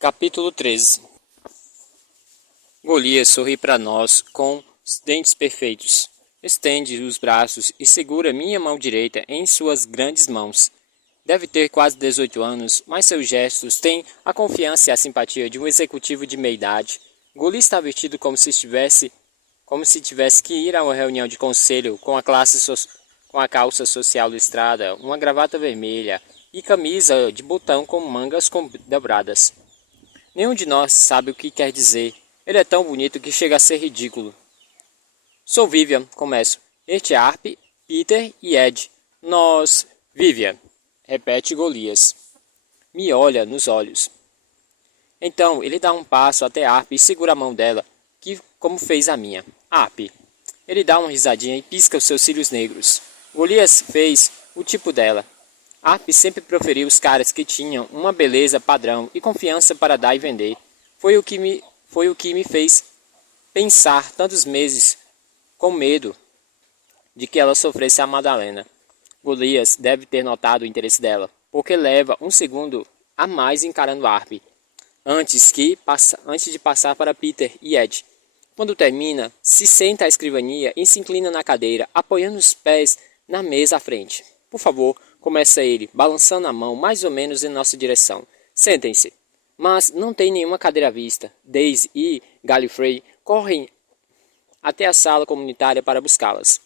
Capítulo 13. Golias sorri para nós com os dentes perfeitos. Estende os braços e segura minha mão direita em suas grandes mãos. Deve ter quase 18 anos, mas seus gestos têm a confiança e a simpatia de um executivo de meia-idade. Golias está vestido como se tivesse que ir a uma reunião de conselho com com a calça social listrada, uma gravata vermelha e camisa de botão com mangas dobradas. Nenhum de nós sabe o que quer dizer. Ele é tão bonito que chega a ser ridículo. Sou Vivian, começo. Este é Arp, Peter e Ed. Nós... Vivian, repete Golias. Me olha nos olhos. Então ele dá um passo até Arp e segura a mão dela, como fez a minha. Arp. Ele dá uma risadinha e pisca os seus cílios negros. Golias fez o tipo dela. Arp sempre preferiu os caras que tinham uma beleza padrão e confiança para dar e vender. Foi o que me fez pensar tantos meses com medo de que ela sofresse a Madalena. Golias deve ter notado o interesse dela, porque leva um segundo a mais encarando Arp, antes de passar para Peter e Ed. Quando termina, se senta à escrivania e se inclina na cadeira, apoiando os pés na mesa à frente. Por favor, começa ele, balançando a mão mais ou menos em nossa direção. Sentem-se. Mas não tem nenhuma cadeira à vista. Daisy e Gallifrey correm até a sala comunitária para buscá-las.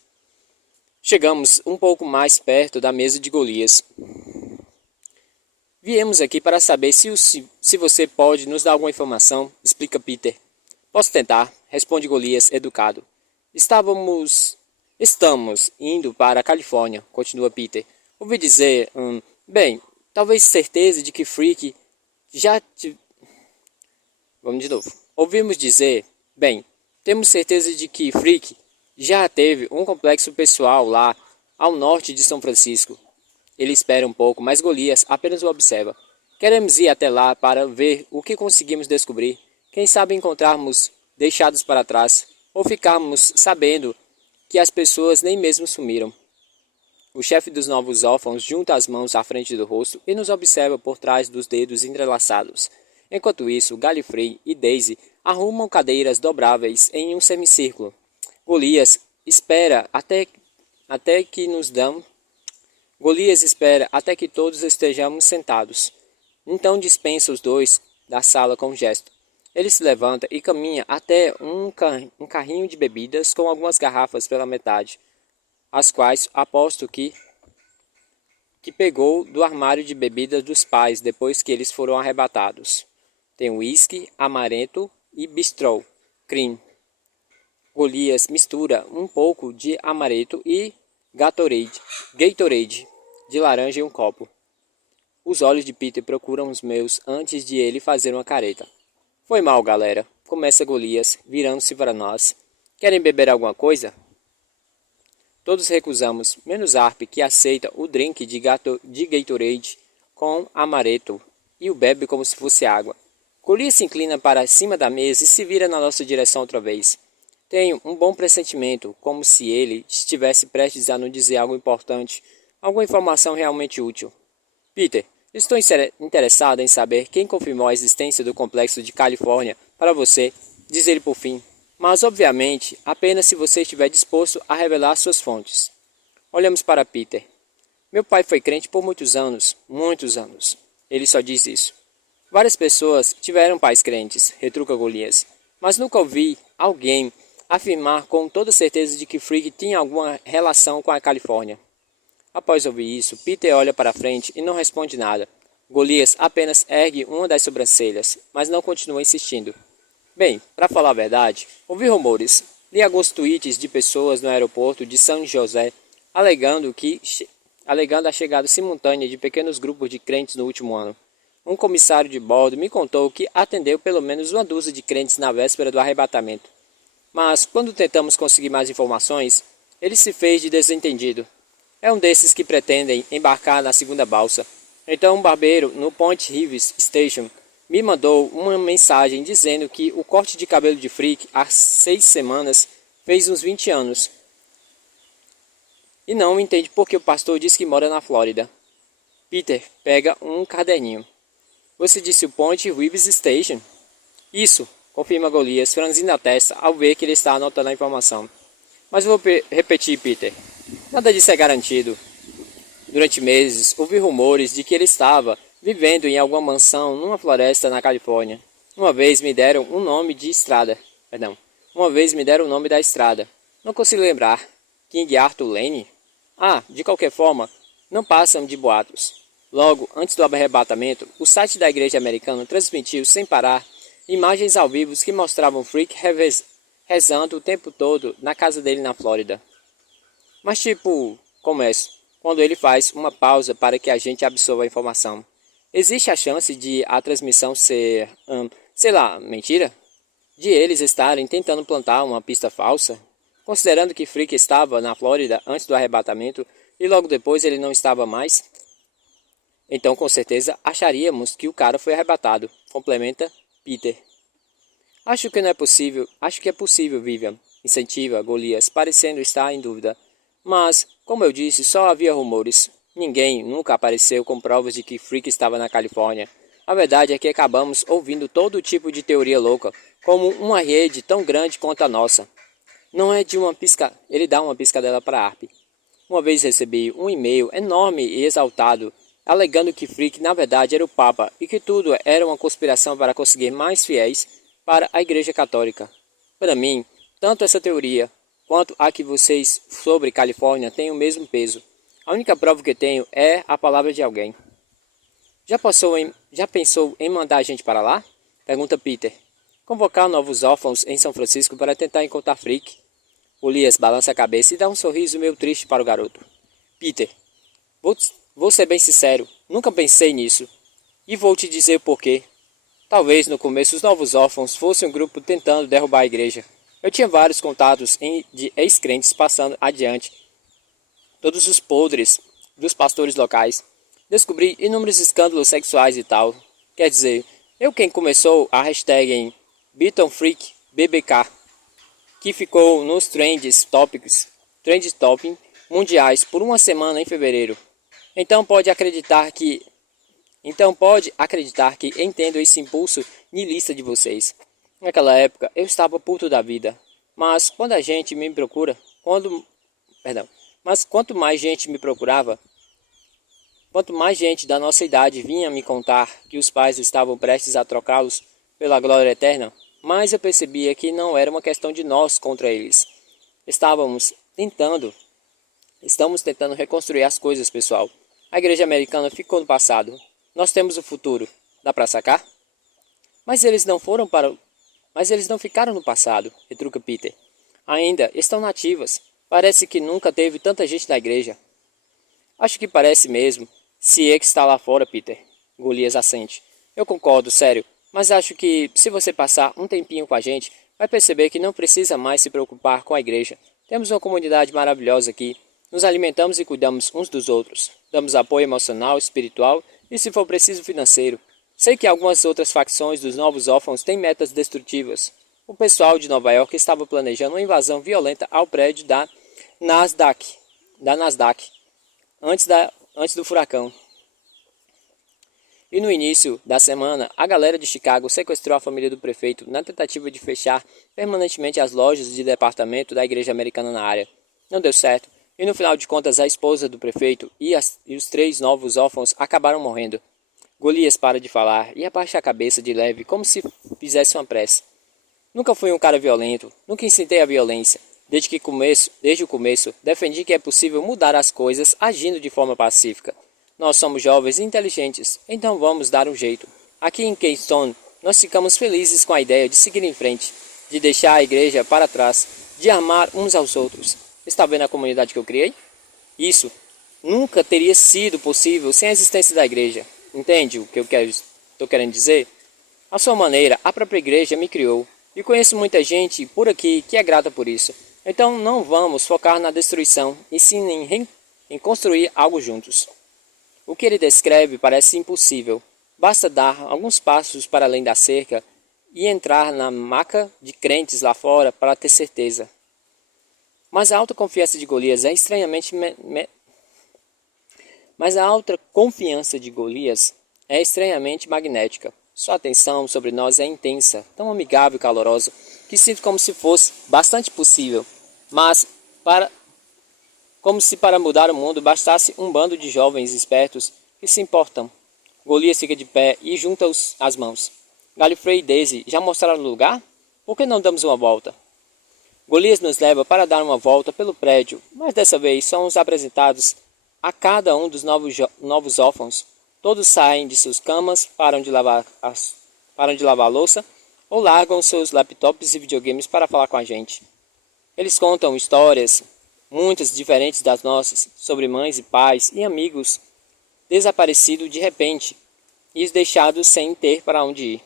Chegamos um pouco mais perto da mesa de Golias. Viemos aqui para saber se você pode nos dar alguma informação, explica Peter. Posso tentar, responde Golias, educado. Estamos indo para a Califórnia, continua Peter. Ouvi dizer, bem, talvez certeza de que Freak Vamos de novo. Ouvimos dizer, bem, temos certeza de que Freak já teve um complexo pessoal lá ao norte de São Francisco. Ele espera um pouco, mas Golias apenas o observa. Queremos ir até lá para ver o que conseguimos descobrir. Quem sabe encontrarmos deixados para trás, ou ficarmos sabendo que as pessoas nem mesmo sumiram. O chefe dos novos órfãos junta as mãos à frente do rosto e nos observa por trás dos dedos entrelaçados. Enquanto isso, Gallifrey e Daisy arrumam cadeiras dobráveis em um semicírculo. Golias espera até que todos estejamos sentados. Então dispensa os dois da sala com um gesto. Ele se levanta e caminha até um carrinho de bebidas com algumas garrafas pela metade, as quais aposto que pegou do armário de bebidas dos pais depois que eles foram arrebatados. Tem whisky, amaretto e bistrô, cream. Golias mistura um pouco de amaretto e Gatorade de laranja em um copo. Os olhos de Peter procuram os meus antes de ele fazer uma careta. Foi mal, galera, começa Golias, virando-se para nós. Querem beber alguma coisa? Todos recusamos, menos Arp, que aceita o drink de Gatorade com amaretto e o bebe como se fosse água. Golias se inclina para cima da mesa e se vira na nossa direção outra vez. Tenho um bom pressentimento, como se ele estivesse prestes a nos dizer algo importante, alguma informação realmente útil. Peter, estou interessado em saber quem confirmou a existência do complexo de Califórnia para você, diz ele por fim. Mas, obviamente, apenas se você estiver disposto a revelar suas fontes. Olhamos para Peter. Meu pai foi crente por muitos anos, muitos anos. Ele só diz isso. Várias pessoas tiveram pais crentes, retruca Golias, mas nunca ouvi alguém afirmar com toda certeza de que Freak tinha alguma relação com a Califórnia. Após ouvir isso, Peter olha para frente e não responde nada. Golias apenas ergue uma das sobrancelhas, mas não continua insistindo. Bem, para falar a verdade, ouvi rumores. Li alguns tweets de pessoas no aeroporto de São José alegando a chegada simultânea de pequenos grupos de crentes no último ano. Um comissário de bordo me contou que atendeu pelo menos uma dúzia de crentes na véspera do arrebatamento. Mas, quando tentamos conseguir mais informações, ele se fez de desentendido. É um desses que pretendem embarcar na segunda balsa. Então um barbeiro no Point Reeves Station me mandou uma mensagem dizendo que o corte de cabelo de Freak há 6 semanas fez uns 20 anos. E não entende por que o pastor diz que mora na Flórida. Peter pega um caderninho. Você disse o Point Reeves Station? Isso, confirma Golias, franzindo a testa ao ver que ele está anotando a informação. Mas vou repetir, Peter. Nada disso é garantido. Durante meses, ouvi rumores de que ele estava vivendo em alguma mansão numa floresta na Califórnia. Uma vez me deram um nome de estrada. Uma vez me deram o nome da estrada. Não consigo lembrar. King Arthur Lane? De qualquer forma, não passam de boatos. Logo, antes do arrebatamento, o site da igreja americana transmitiu sem parar imagens ao vivo que mostravam Frick rezando o tempo todo na casa dele na Flórida. Mas quando ele faz uma pausa para que a gente absorva a informação. Existe a chance de a transmissão ser, mentira? De eles estarem tentando plantar uma pista falsa? Considerando que Frick estava na Flórida antes do arrebatamento e logo depois ele não estava mais? Então com certeza acharíamos que o cara foi arrebatado, complementa Peter. Acho que é possível, Vivian, incentiva Golias, parecendo estar em dúvida. Mas, como eu disse, só havia rumores. Ninguém nunca apareceu com provas de que Frick estava na Califórnia. A verdade é que acabamos ouvindo todo tipo de teoria louca, como uma rede tão grande quanto a nossa. Não é de uma pisca... Ele dá uma piscadela para Arp. Uma vez recebi um e-mail enorme e exaltado, alegando que Frick na verdade era o Papa e que tudo era uma conspiração para conseguir mais fiéis para a Igreja Católica. Para mim, tanto essa teoria quanto a que vocês sobre Califórnia têm o mesmo peso. A única prova que tenho é a palavra de alguém. Já pensou em mandar a gente para lá? Pergunta Peter. Convocar novos órfãos em São Francisco para tentar encontrar Frick? Golias balança a cabeça e dá um sorriso meio triste para o garoto. Peter, vou ser bem sincero, nunca pensei nisso. E vou te dizer o porquê. Talvez no começo os novos órfãos fossem um grupo tentando derrubar a igreja. Eu tinha vários contatos de ex-crentes passando adiante todos os podres dos pastores locais. Descobri inúmeros escândalos sexuais e tal. Quer dizer, quem começou a hashtag em BetonFreakBBK, que ficou nos Trend Topping mundiais por uma semana em fevereiro. Então pode acreditar que entendo esse impulso niilista de vocês. Naquela época eu estava puto da vida, mas quando a gente me procura, quanto mais gente me procurava, quanto mais gente da nossa idade vinha me contar que os pais estavam prestes a trocá-los pela glória eterna, mais eu percebia que não era uma questão de nós contra eles. Estamos tentando reconstruir as coisas, pessoal. A igreja americana ficou no passado. Nós temos o futuro. Dá pra sacar? Mas eles não ficaram no passado, retruca Peter. Ainda estão nativas. Parece que nunca teve tanta gente na igreja. Acho que parece mesmo. Se é que está lá fora, Peter. Golias assente. Eu concordo, sério. Mas acho que se você passar um tempinho com a gente, vai perceber que não precisa mais se preocupar com a igreja. Temos uma comunidade maravilhosa aqui. Nos alimentamos e cuidamos uns dos outros. Damos apoio emocional, espiritual e, se for preciso, financeiro. Sei que algumas outras facções dos novos órfãos têm metas destrutivas. O pessoal de Nova York estava planejando uma invasão violenta ao prédio da Nasdaq, antes do furacão. E no início da semana, a galera de Chicago sequestrou a família do prefeito na tentativa de fechar permanentemente as lojas de departamento da igreja americana na área. Não deu certo, e no final de contas a esposa do prefeito e os 3 novos órfãos acabaram morrendo. Golias para de falar e abaixa a cabeça de leve como se fizesse uma prece. Nunca fui um cara violento, nunca incitei a violência. Desde o começo, defendi que é possível mudar as coisas agindo de forma pacífica. Nós somos jovens e inteligentes, então vamos dar um jeito. Aqui em Keystone, nós ficamos felizes com a ideia de seguir em frente, de deixar a igreja para trás, de amar uns aos outros. Está vendo a comunidade que eu criei? Isso nunca teria sido possível sem a existência da igreja. Entende o que eu estou querendo dizer? À sua maneira, a própria igreja me criou. E conheço muita gente por aqui que é grata por isso. Então não vamos focar na destruição, e sim em construir algo juntos. O que ele descreve parece impossível. Basta dar alguns passos para além da cerca e entrar na maca de crentes lá fora para ter certeza. Mas a alta confiança de Golias é estranhamente é estranhamente magnética. Sua atenção sobre nós é intensa, tão amigável e calorosa, que sinto como se fosse bastante possível, mas como se para mudar o mundo bastasse um bando de jovens espertos que se importam. Golias fica de pé e junta as mãos. Galifrey e Daisy já mostraram o lugar? Por que não damos uma volta? Golias nos leva para dar uma volta pelo prédio, mas dessa vez somos apresentados a cada um dos novos órfãos. Todos saem de suas camas, param de lavar a louça ou largam seus laptops e videogames para falar com a gente. Eles contam histórias, muitas diferentes das nossas, sobre mães e pais e amigos desaparecidos de repente e os deixados sem ter para onde ir.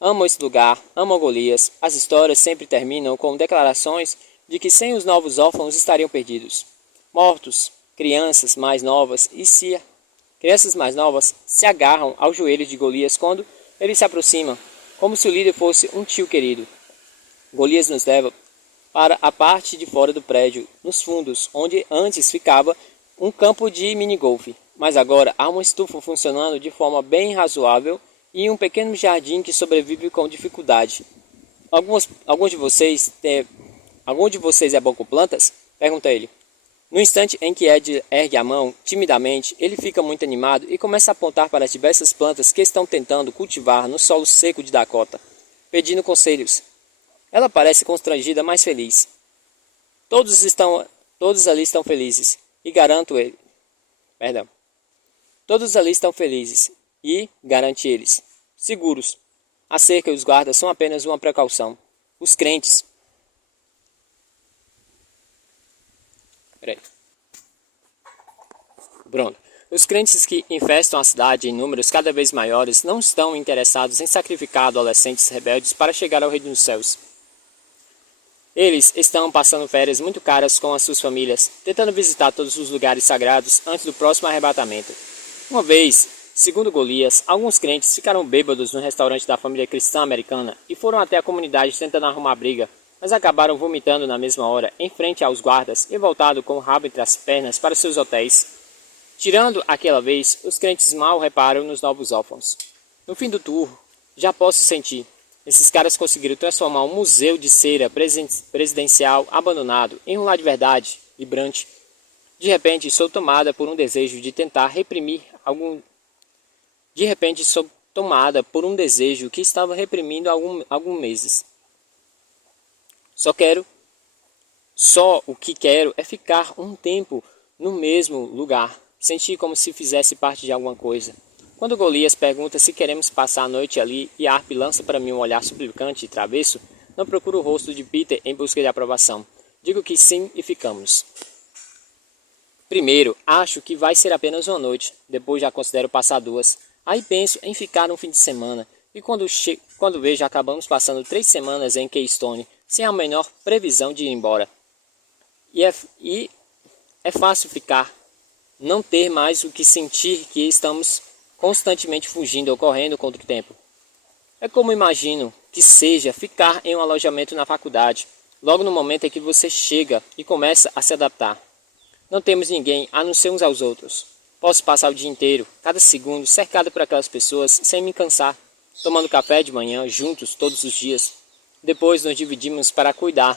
Amo esse lugar, amo Golias. As histórias sempre terminam com declarações de que sem os novos órfãos estariam perdidos, mortos. Crianças mais novas se agarram aos joelhos de Golias quando ele se aproxima, como se o líder fosse um tio querido. Golias nos leva para a parte de fora do prédio, nos fundos, onde antes ficava um campo de minigolfe, mas agora há uma estufa funcionando de forma bem razoável e um pequeno jardim que sobrevive com dificuldade. Algum de vocês é bom com plantas? Pergunta ele. No instante em que Ed ergue a mão, timidamente, ele fica muito animado e começa a apontar para as diversas plantas que estão tentando cultivar no solo seco de Dakota, pedindo conselhos. Ela parece constrangida, mas feliz. Todos ali estão felizes, e garanto ele. Perdão. Todos ali estão felizes, e garante eles. Seguros. A cerca e os guardas são apenas uma precaução. Os crentes. Pronto. Os crentes que infestam a cidade em números cada vez maiores não estão interessados em sacrificar adolescentes rebeldes para chegar ao reino dos céus. Eles estão passando férias muito caras com as suas famílias, tentando visitar todos os lugares sagrados antes do próximo arrebatamento. Uma vez, segundo Golias, alguns crentes ficaram bêbados no restaurante da família cristã americana e foram até a comunidade tentando arrumar briga, mas acabaram vomitando na mesma hora, em frente aos guardas e voltado com o rabo entre as pernas para seus hotéis. Tirando aquela vez, os crentes mal reparam nos novos órfãos. No fim do tour, já posso sentir. Esses caras conseguiram transformar um museu de cera presidencial abandonado em um lar de verdade, vibrante. De repente, sou tomada por um desejo de tentar reprimir que estava reprimindo há alguns meses. Só o que quero é ficar um tempo no mesmo lugar, sentir como se fizesse parte de alguma coisa. Quando Golias pergunta se queremos passar a noite ali e Arp lança para mim um olhar suplicante e travesso, não procuro o rosto de Peter em busca de aprovação. Digo que sim e ficamos. Primeiro, acho que vai ser apenas uma noite, depois já considero passar 2. Aí penso em ficar um fim de semana, e quando vejo acabamos passando 3 semanas em Keystone, sem a menor previsão de ir embora. E é fácil ficar, não ter mais o que sentir que estamos constantemente fugindo ou correndo contra o tempo. É como imagino que seja ficar em um alojamento na faculdade, logo no momento em que você chega e começa a se adaptar. Não temos ninguém a não ser uns aos outros. Posso passar o dia inteiro, cada segundo, cercado por aquelas pessoas, sem me cansar, tomando café de manhã, juntos, todos os dias. Depois nos dividimos para cuidar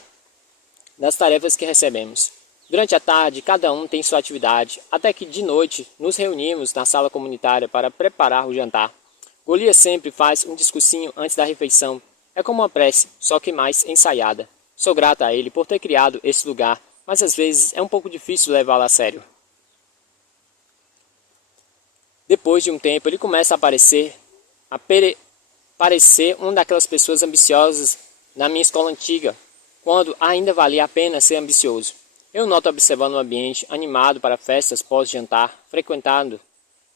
das tarefas que recebemos. Durante a tarde, cada um tem sua atividade, até que de noite nos reunimos na sala comunitária para preparar o jantar. Golias sempre faz um discursinho antes da refeição. É como uma prece, só que mais ensaiada. Sou grata a ele por ter criado esse lugar, mas às vezes é um pouco difícil levá-lo a sério. Depois de um tempo, ele começa a parecer uma daquelas pessoas ambiciosas na minha escola antiga, quando ainda valia a pena ser ambicioso. Eu noto observando um ambiente animado para festas pós-jantar,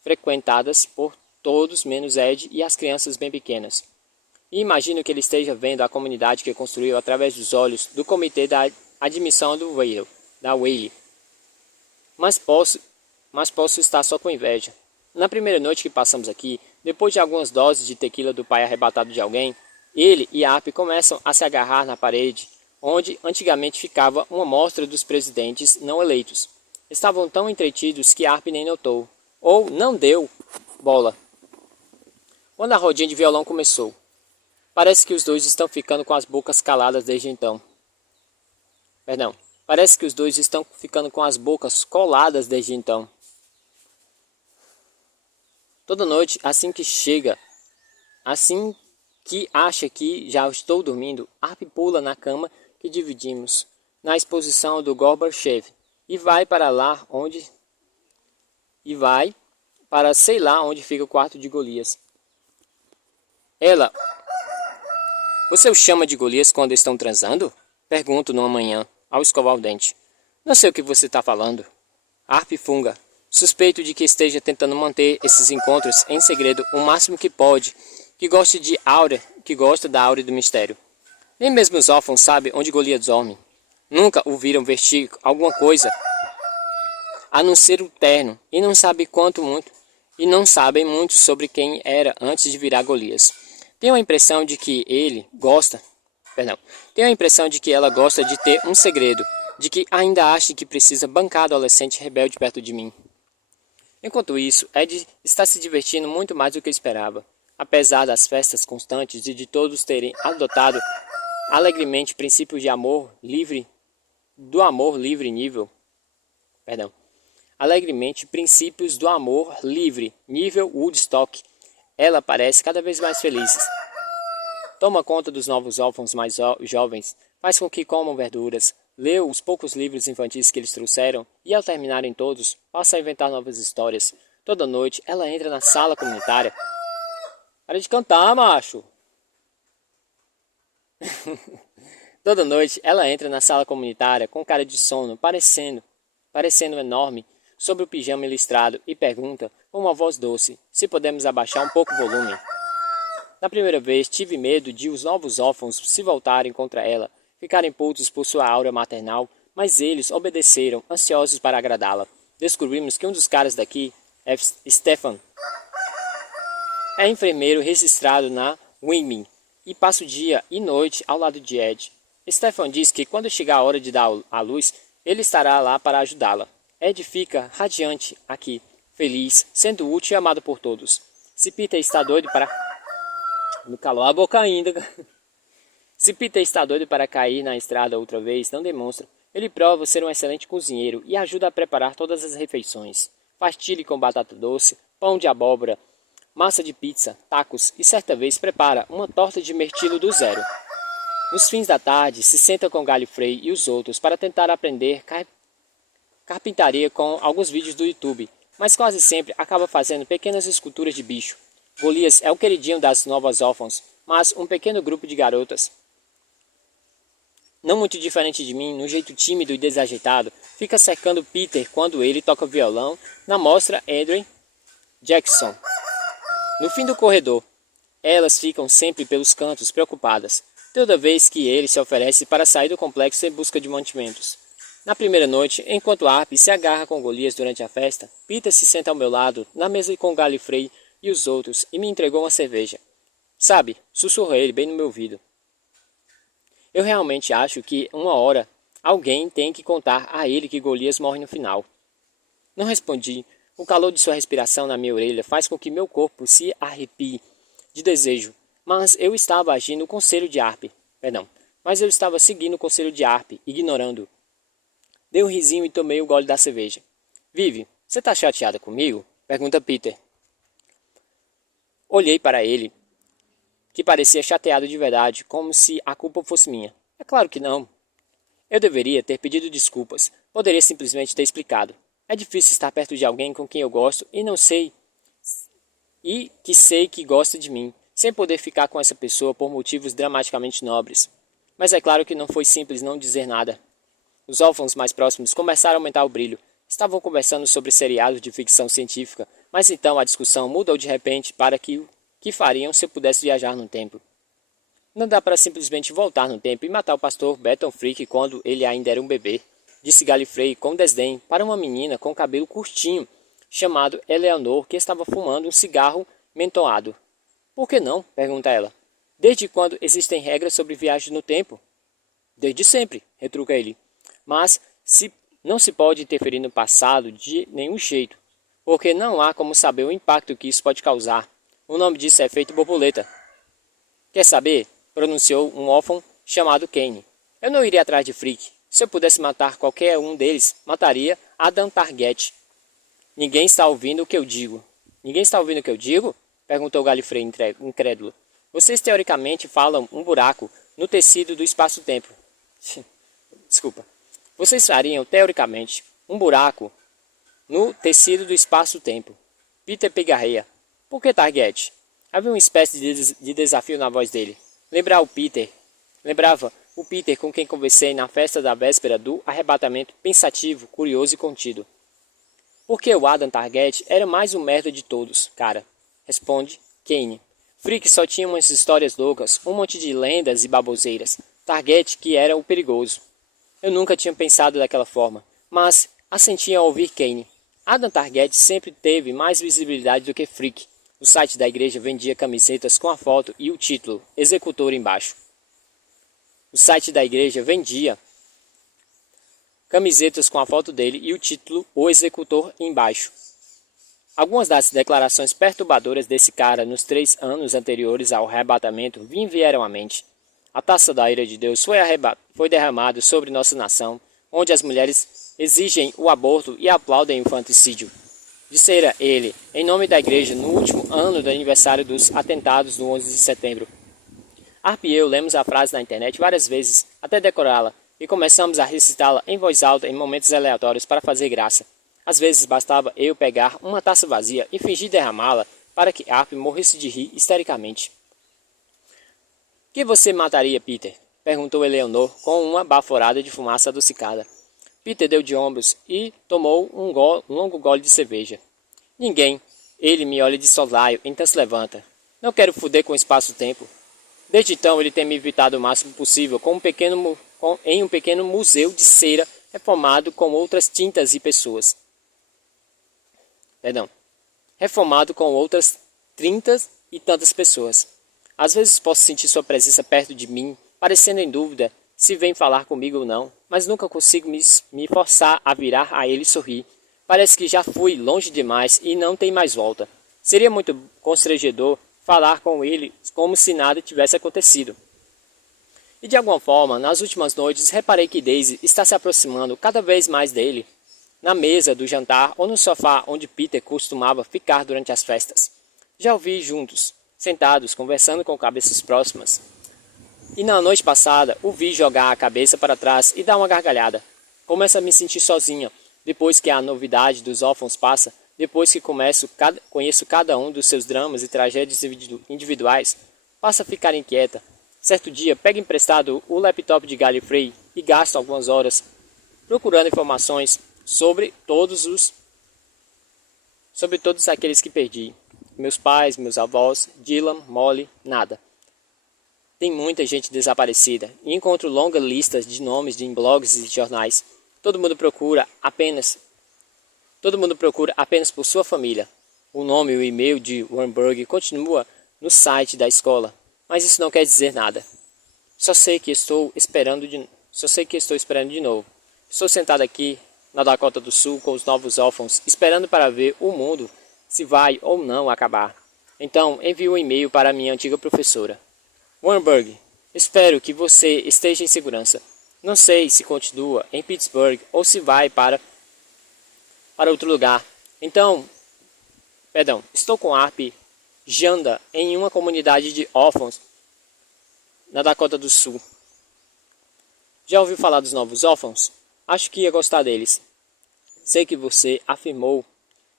frequentadas por todos menos Ed e as crianças bem pequenas. E imagino que ele esteja vendo a comunidade que construiu através dos olhos do comitê da admissão da Whaley. Mas posso estar só com inveja. Na primeira noite que passamos aqui, depois de algumas doses de tequila do pai arrebatado de alguém, ele e Arp começam a se agarrar na parede, onde antigamente ficava uma mostra dos presidentes não eleitos. Estavam tão entretidos que Arp nem notou, ou não deu bola. quando a rodinha de violão começou. Parece que os dois estão ficando com as bocas caladas desde então. Perdão. Parece que os dois estão ficando com as bocas coladas desde então. Toda noite, assim que acha que já estou dormindo, Arp pula na cama que dividimos, na exposição do Gorbachev, e vai para sei lá onde fica o quarto de Golias. Ela, você o chama de Golias quando estão transando? Pergunto numa manhã, ao escovar o dente. Não sei o que você está falando. Arp funga. Suspeito de que esteja tentando manter esses encontros em segredo o máximo que pode, que gosta da áurea do mistério. Nem mesmo os órfãos sabem onde Golias dorme. Nunca o viram vestir alguma coisa a não ser o terno, e não sabem muito sobre quem era antes de virar Golias. Tenho a impressão de que ela gosta de ter um segredo, de que ainda acha que precisa bancar adolescente rebelde perto de mim. Enquanto isso, Ed está se divertindo muito mais do que esperava. Apesar das festas constantes e de todos terem adotado alegremente princípios de amor livre nível Woodstock, ela parece cada vez mais feliz. Toma conta dos novos órfãos mais jovens, faz com que comam verduras, lê os poucos livros infantis que eles trouxeram e, ao terminarem todos, passa a inventar novas histórias. Toda noite ela entra na sala comunitária. Para de cantar, macho! Toda noite ela entra na sala comunitária com cara de sono, parecendo enorme, sobre o pijama listrado e pergunta, com uma voz doce, se podemos abaixar um pouco o volume. Na primeira vez tive medo de os novos órfãos se voltarem contra ela, ficarem putos por sua aura maternal, mas eles obedeceram, ansiosos para agradá-la. Descobrimos que um dos caras daqui é Stefan. É enfermeiro registrado na Wingman e passa o dia e noite ao lado de Ed. Stefan diz que quando chegar a hora de dar à luz, ele estará lá para ajudá-la. Ed fica radiante aqui, feliz, sendo útil e amado por todos. Se Peter está doido para... Me calou a boca ainda. Se Peter está doido para cair na estrada outra vez, não demonstra. Ele prova ser um excelente cozinheiro e ajuda a preparar todas as refeições. Faz chile com batata doce, pão de abóbora, massa de pizza, tacos e certa vez prepara uma torta de mirtilo do zero. Nos fins da tarde, se senta com Gallifrey e os outros para tentar aprender carpintaria com alguns vídeos do YouTube, mas quase sempre acaba fazendo pequenas esculturas de bicho. Golias é o queridinho das novas órfãos, mas um pequeno grupo de garotas, não muito diferente de mim, no jeito tímido e desajeitado, fica cercando Peter quando ele toca violão na mostra Andrew Jackson. No fim do corredor, elas ficam sempre pelos cantos, preocupadas, toda vez que ele se oferece para sair do complexo em busca de mantimentos. Na primeira noite, enquanto Arp se agarra com Golias durante a festa, Peter se senta ao meu lado, na mesa com Gallifrey e os outros, e me entregou uma cerveja. Sabe, sussurrou ele bem no meu ouvido. Eu realmente acho que, uma hora, alguém tem que contar a ele que Golias morre no final. Não respondi. O calor de sua respiração na minha orelha faz com que meu corpo se arrepie de desejo. Mas eu estava agindo o conselho de Arp. Mas eu estava seguindo o conselho de Arp, ignorando. Dei um risinho e tomei o gole da cerveja. Vivi, você tá chateada comigo? Pergunta Peter. Olhei para ele, que parecia chateado de verdade, como se a culpa fosse minha. É claro que não. Eu deveria ter pedido desculpas. Poderia simplesmente ter explicado. É difícil estar perto de alguém com quem eu gosto e que sei que gosta de mim, sem poder ficar com essa pessoa por motivos dramaticamente nobres. Mas é claro que não foi simples não dizer nada. Os órfãos mais próximos começaram a aumentar o brilho. Estavam conversando sobre seriados de ficção científica, mas então a discussão mudou de repente para o que fariam se eu pudesse viajar no tempo. Não dá para simplesmente voltar no tempo e matar o pastor Beton Freak quando ele ainda era um bebê, disse Gallifrey com desdém para uma menina com cabelo curtinho, chamado Eleanor, que estava fumando um cigarro mentoado. Por que não? Pergunta ela. Desde quando existem regras sobre viagens no tempo? Desde sempre, retruca ele. Mas não se pode interferir no passado de nenhum jeito, porque não há como saber o impacto que isso pode causar. O nome disso é efeito borboleta. Quer saber? Pronunciou um órfão chamado Kane. Eu não iria atrás de Frick. Se eu pudesse matar qualquer um deles, mataria Adam Target. Ninguém está ouvindo o que eu digo. Ninguém está ouvindo o que eu digo? Perguntou Galifrey incrédulo. Vocês teoricamente falam um buraco no tecido do espaço-tempo. Desculpa. Vocês fariam, teoricamente, um buraco no tecido do espaço-tempo. Peter pigarreia. Por que Target? Havia uma espécie de desafio na voz dele. Lembrava o Peter com quem conversei na festa da véspera do arrebatamento, pensativo, curioso e contido. Porque o Adam Target era mais um merda de todos, cara. Responde Kane. Frick só tinha umas histórias loucas, um monte de lendas e baboseiras. Target que era o perigoso. Eu nunca tinha pensado daquela forma, mas assenti ao ouvir Kane. Adam Target sempre teve mais visibilidade do que Frick. O site da igreja vendia camisetas com a foto e o título, Executor, embaixo. O site da igreja vendia camisetas com a foto dele e o título, O Executor, embaixo. Algumas das declarações perturbadoras desse cara nos 3 anos anteriores ao arrebatamento me vieram à mente. A taça da ira de Deus foi derramada sobre nossa nação, onde as mulheres exigem o aborto e aplaudem o infanticídio. Dissera ele, em nome da igreja, no último ano do aniversário dos atentados do 11 de setembro. Harp e eu lemos a frase na internet várias vezes, até decorá-la, e começamos a recitá-la em voz alta em momentos aleatórios para fazer graça. Às vezes bastava eu pegar uma taça vazia e fingir derramá-la para que Harp morresse de rir histericamente. Que você mataria, Peter? Perguntou Eleanor com uma baforada de fumaça adocicada. Peter deu de ombros e tomou um longo gole de cerveja. Ninguém. Ele me olha de soslaio, então se levanta. Não quero foder com o espaço-tempo. Desde então ele tem me evitado o máximo possível em um pequeno museu de cera reformado com outras tintas e pessoas. Reformado com outras 30 e tantas pessoas. Às vezes posso sentir sua presença perto de mim, parecendo em dúvida se vem falar comigo ou não, mas nunca consigo me forçar a virar a ele e sorrir. Parece que já fui longe demais e não tem mais volta. Seria muito constrangedor falar com ele como se nada tivesse acontecido. E de alguma forma, nas últimas noites, reparei que Daisy está se aproximando cada vez mais dele, na mesa do jantar ou no sofá onde Peter costumava ficar durante as festas. Já o vi juntos, sentados, conversando com cabeças próximas. E na noite passada, o vi jogar a cabeça para trás e dar uma gargalhada. Começo a me sentir sozinha, depois que a novidade dos órfãos passa, depois que conheço cada um dos seus dramas e tragédias individuais, passo a ficar inquieta. Certo dia, pego emprestado o laptop de Gallifrey e gasto algumas horas procurando informações sobre todos aqueles que perdi. Meus pais, meus avós, Dylan, Molly, nada. Tem muita gente desaparecida e encontro longas listas de nomes em blogs e jornais. Todo mundo procura apenas por sua família. O nome e o e-mail de Wernberg continua no site da escola, mas isso não quer dizer nada. Só sei que estou esperando de novo. Estou sentado aqui na Dakota do Sul com os novos órfãos, esperando para ver o mundo se vai ou não acabar. Então envio um e-mail para minha antiga professora. Wernberg, espero que você esteja em segurança. Não sei se continua em Pittsburgh ou se vai para outro lugar. Estou com Harp Janda em uma comunidade de órfãos na Dakota do Sul. Já ouviu falar dos novos órfãos? Acho que ia gostar deles. Sei que você afirmou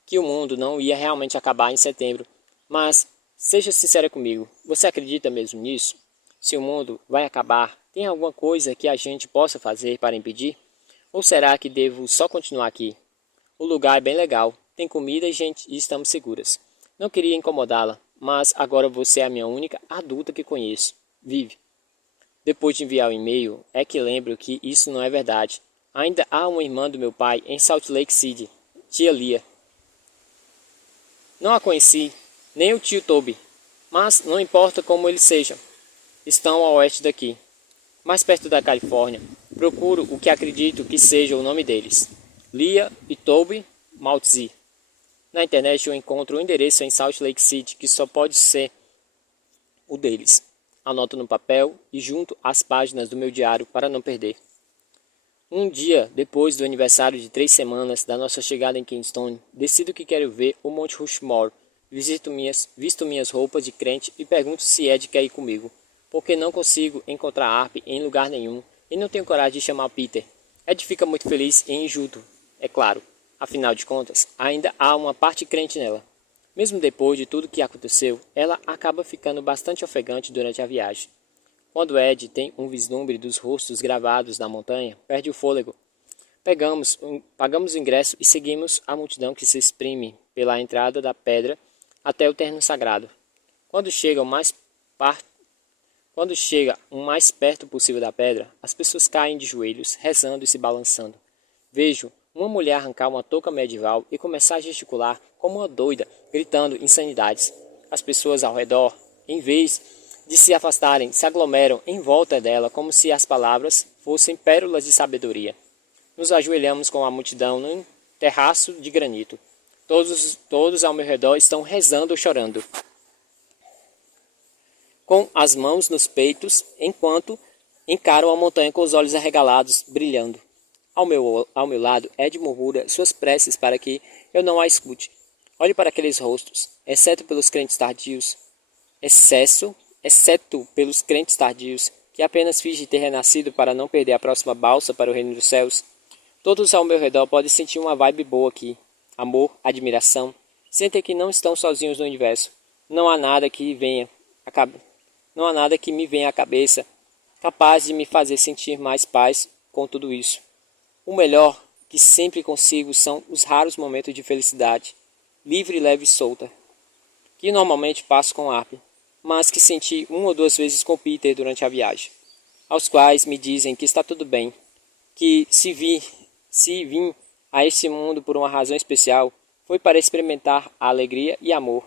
que o mundo não ia realmente acabar em setembro, mas seja sincera comigo, você acredita mesmo nisso? Se o mundo vai acabar, tem alguma coisa que a gente possa fazer para impedir? Ou será que devo só continuar aqui? O lugar é bem legal, tem comida e estamos seguras. Não queria incomodá-la, mas agora você é a minha única adulta que conheço. Vive. Depois de enviar o e-mail, é que lembro que isso não é verdade. Ainda há uma irmã do meu pai em Salt Lake City, tia Lia. Não a conheci, nem o tio Toby, mas não importa como eles sejam. Estão a oeste daqui, mais perto da Califórnia. Procuro o que acredito que seja o nome deles. Lia e Toby Maltzy. Na internet eu encontro um endereço em Salt Lake City que só pode ser o deles. Anoto no papel e junto as páginas do meu diário para não perder. Um dia depois do aniversário de 3 semanas da nossa chegada em Kingston, decido que quero ver o Monte Rushmore. Visto minhas roupas de crente e pergunto se Ed quer ir comigo, porque não consigo encontrar Arp em lugar nenhum e não tenho coragem de chamar Peter. Ed fica muito feliz em ir junto, é claro. Afinal de contas, ainda há uma parte crente nela. Mesmo depois de tudo que aconteceu, ela acaba ficando bastante ofegante durante a viagem. Quando Ed tem um vislumbre dos rostos gravados na montanha, perde o fôlego. Pagamos o ingresso e seguimos a multidão que se exprime pela entrada da pedra até o terreno sagrado. Quando chega o mais perto possível da pedra, as pessoas caem de joelhos, rezando e se balançando. Vejo uma mulher arrancar uma touca medieval e começar a gesticular como uma doida, gritando insanidades. As pessoas ao redor, em vez de se afastarem, se aglomeram em volta dela como se as palavras fossem pérolas de sabedoria. Nos ajoelhamos com a multidão num terraço de granito. Todos ao meu redor estão rezando ou chorando, com as mãos nos peitos, enquanto encaram a montanha com os olhos arregalados, brilhando. Ao meu lado, Ed murmura suas preces para que eu não a escute. Olhe para aqueles rostos, exceto pelos crentes tardios, que apenas fingem ter renascido para não perder a próxima balsa para o reino dos céus. Todos ao meu redor podem sentir uma vibe boa aqui. Amor, admiração. Sentem que não estão sozinhos no universo. Não há nada que me venha à cabeça capaz de me fazer sentir mais paz com tudo isso. O melhor que sempre consigo são os raros momentos de felicidade, livre, leve e solta, que normalmente passo com Arp, mas que senti 1 ou 2 vezes com Peter durante a viagem, aos quais me dizem que está tudo bem, que se vim a esse mundo por uma razão especial, foi para experimentar a alegria e amor,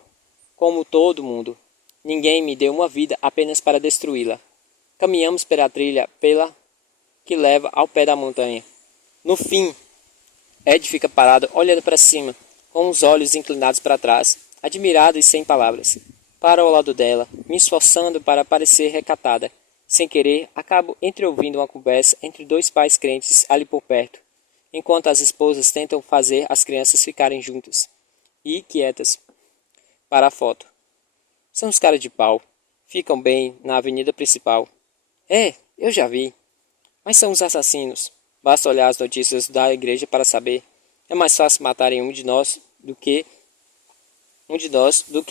como todo mundo. Ninguém me deu uma vida apenas para destruí-la. Caminhamos pela trilha que leva ao pé da montanha. No fim, Ed fica parado olhando para cima, com os olhos inclinados para trás, admirado e sem palavras. Paro ao lado dela, me esforçando para parecer recatada. Sem querer, acabo entreouvindo uma conversa entre 2 pais crentes ali por perto, enquanto as esposas tentam fazer as crianças ficarem juntas e quietas para a foto. São os caras de pau. Ficam bem na avenida principal. É, eu já vi. Mas são os assassinos. Basta olhar as notícias da igreja para saber. É mais fácil matarem um de nós do que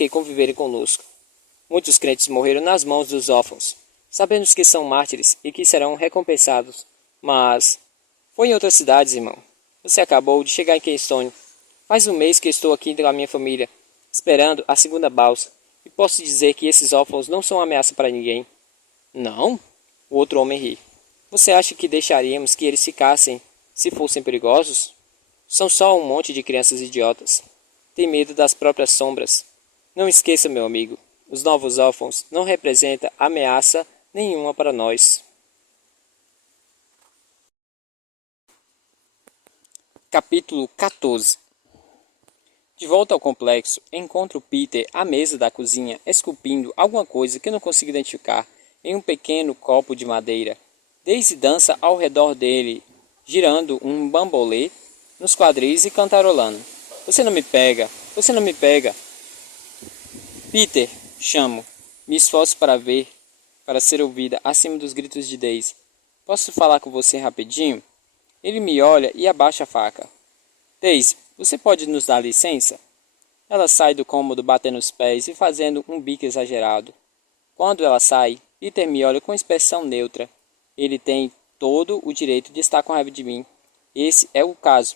conviverem conosco. Muitos crentes morreram nas mãos dos órfãos. Sabemos que são mártires e que serão recompensados. Mas foi em outras cidades, irmão. Você acabou de chegar em Keystone. Faz um mês que estou aqui com a minha família, esperando a segunda balsa. E posso dizer que esses órfãos não são uma ameaça para ninguém. Não? O outro homem ri. Você acha que deixaríamos que eles ficassem se fossem perigosos? São só um monte de crianças idiotas. Tem medo das próprias sombras. Não esqueça, meu amigo, os novos órfãos não representam ameaça nenhuma para nós. Capítulo 14. De volta ao complexo, encontro Peter à mesa da cozinha, esculpindo alguma coisa que não consigo identificar em um pequeno copo de madeira. Daisy dança ao redor dele, girando um bambolê nos quadris e cantarolando. Você não me pega, você não me pega. Peter, chamo. Me esforço para ser ouvida acima dos gritos de Daisy. Posso falar com você rapidinho? Ele me olha e abaixa a faca. Daisy, você pode nos dar licença? Ela sai do cômodo batendo os pés e fazendo um bico exagerado. Quando ela sai, Peter me olha com expressão neutra. Ele tem todo o direito de estar com raiva de mim. Esse é o caso.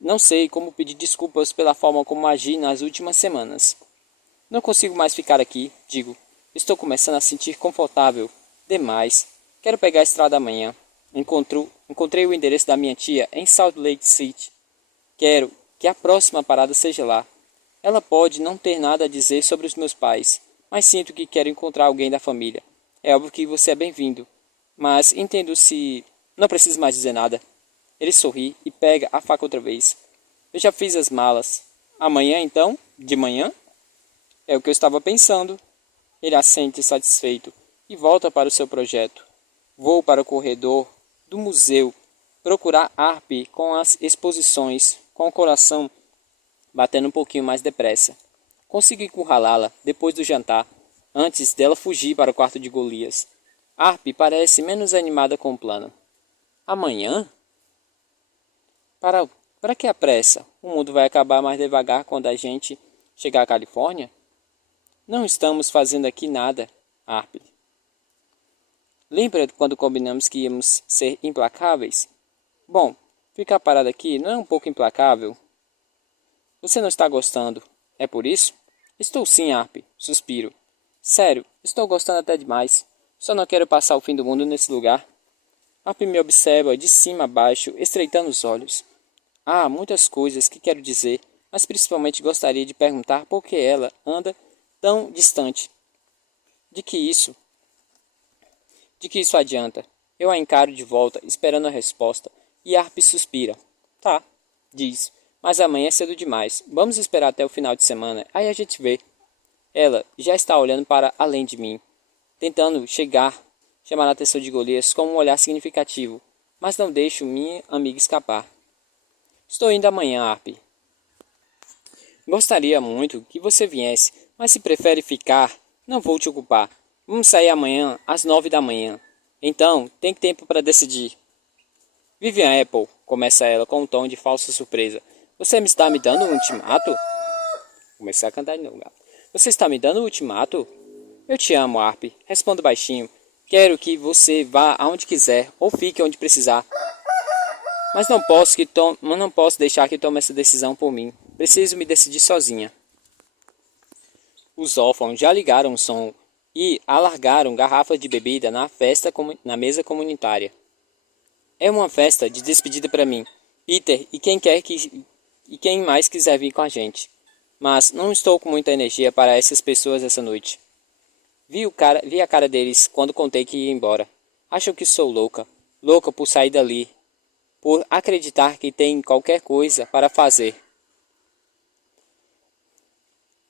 Não sei como pedir desculpas pela forma como agi nas últimas semanas. Não consigo mais ficar aqui, digo. Estou começando a sentir confortável demais. Quero pegar a estrada amanhã. Encontrei o endereço da minha tia em Salt Lake City. Quero que a próxima parada seja lá. Ela pode não ter nada a dizer sobre os meus pais, mas sinto que quero encontrar alguém da família. É óbvio que você é bem-vindo, mas entendo se... Não preciso mais dizer nada. Ele sorri e pega a faca outra vez. Eu já fiz as malas. Amanhã, então? De manhã? É o que eu estava pensando. Ele assente satisfeito e volta para o seu projeto. Vou para o corredor do museu procurar Arp com as exposições, com o coração batendo um pouquinho mais depressa. Consegui encurralá-la depois do jantar, antes dela fugir para o quarto de Golias. Arp parece menos animada com o plano. Amanhã? Para que a pressa? O mundo vai acabar mais devagar quando a gente chegar à Califórnia? Não estamos fazendo aqui nada, Arp. Lembra quando combinamos que íamos ser implacáveis? Bom, ficar parado aqui não é um pouco implacável? Você não está gostando, é por isso? Estou sim, Arp, suspiro. Sério, estou gostando até demais. Só não quero passar o fim do mundo nesse lugar. Arp me observa de cima a baixo, estreitando os olhos. Há muitas coisas que quero dizer, mas principalmente gostaria de perguntar por que ela anda tão distante. De que isso adianta? Eu a encaro de volta, esperando a resposta, e Arp suspira. Tá, diz, mas amanhã é cedo demais. Vamos esperar até o final de semana, aí a gente vê. Ela já está olhando para além de mim, tentando chamar a atenção de Golias com um olhar significativo, mas não deixo minha amiga escapar. Estou indo amanhã, Arp. Gostaria muito que você viesse, mas se prefere ficar, não vou te ocupar. Vamos sair amanhã às 9 da manhã. Então, tem tempo para decidir. Vivian Apple, começa ela com um tom de falsa surpresa. Você me está me dando um ultimato? Comecei a cantar de novo, gato. Você está me dando um ultimato? Eu te amo, Arp. Respondo baixinho. Quero que você vá aonde quiser ou fique onde precisar. Mas não posso deixar que tome essa decisão por mim. Preciso me decidir sozinha. Os órfãos já ligaram o som e alargaram garrafas de bebida na mesa comunitária. É uma festa de despedida para mim, Peter e quem mais quiser vir com a gente. Mas não estou com muita energia para essas pessoas essa noite. Vi a cara deles quando contei que ia embora. Acham que sou louca. Louca por sair dali. Por acreditar que tem qualquer coisa para fazer.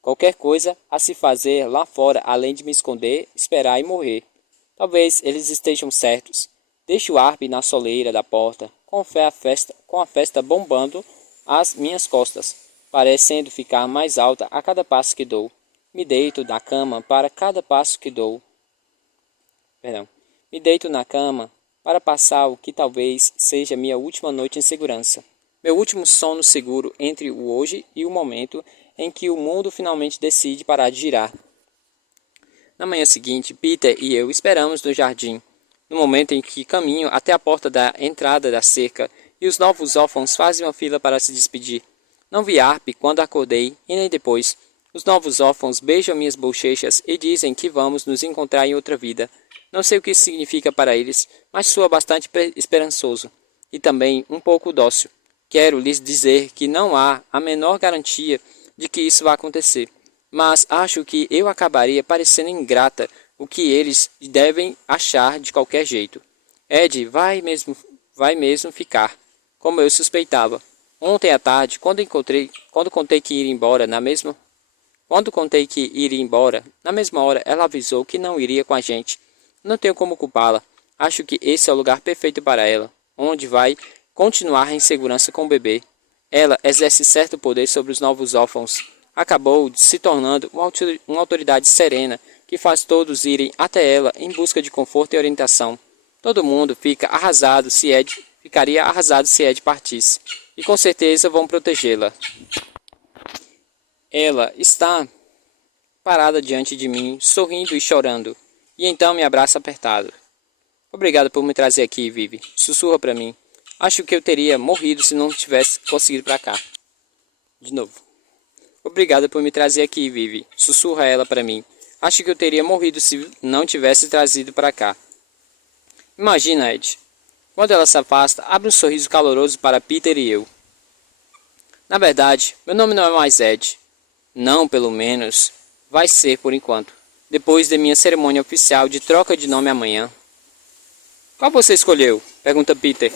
Qualquer coisa a se fazer lá fora além de me esconder, esperar e morrer. Talvez eles estejam certos. Deixo o Arp na soleira da porta, com a festa bombando às minhas costas, parecendo ficar mais alta a cada passo que dou. Me deito na cama para cada passo que dou. Me deito na cama para passar o que talvez seja minha última noite em segurança. Meu último sono seguro entre o hoje e o momento em que o mundo finalmente decide parar de girar. Na manhã seguinte, Peter e eu esperamos no jardim, no momento em que caminho até a porta da entrada da cerca e os novos órfãos fazem uma fila para se despedir. Não vi Arp quando acordei e nem depois. Os novos órfãos beijam minhas bochechas e dizem que vamos nos encontrar em outra vida. Não sei o que isso significa para eles, mas soa bastante esperançoso e também um pouco dócil. Quero lhes dizer que não há a menor garantia de que isso vá acontecer, mas acho que eu acabaria parecendo ingrata, o que eles devem achar de qualquer jeito. Ed vai mesmo ficar, como eu suspeitava. Ontem à tarde, quando contei que iria embora na mesma hora, ela avisou que não iria com a gente. Não tenho como culpá-la. Acho que esse é o lugar perfeito para ela, onde vai continuar em segurança com o bebê. Ela exerce certo poder sobre os novos órfãos. Acabou se tornando uma autoridade serena que faz todos irem até ela em busca de conforto e orientação. Todo mundo ficaria arrasado se Ed partisse, e com certeza vão protegê-la. Ela está parada diante de mim, sorrindo e chorando, e então me abraça apertado. Obrigado por me trazer aqui, Vivi. Sussurra para mim. Acho que eu teria morrido se não tivesse conseguido para cá. De novo. Obrigado por me trazer aqui, Vivi. Sussurra ela para mim. Acho que eu teria morrido se não tivesse trazido para cá. Imagina, Ed. Quando ela se afasta, abre um sorriso caloroso para Peter e eu. Na verdade, meu nome não é mais Ed. Não, pelo menos, vai ser por enquanto. Depois da minha cerimônia oficial de troca de nome amanhã. Qual você escolheu? Pergunta Peter.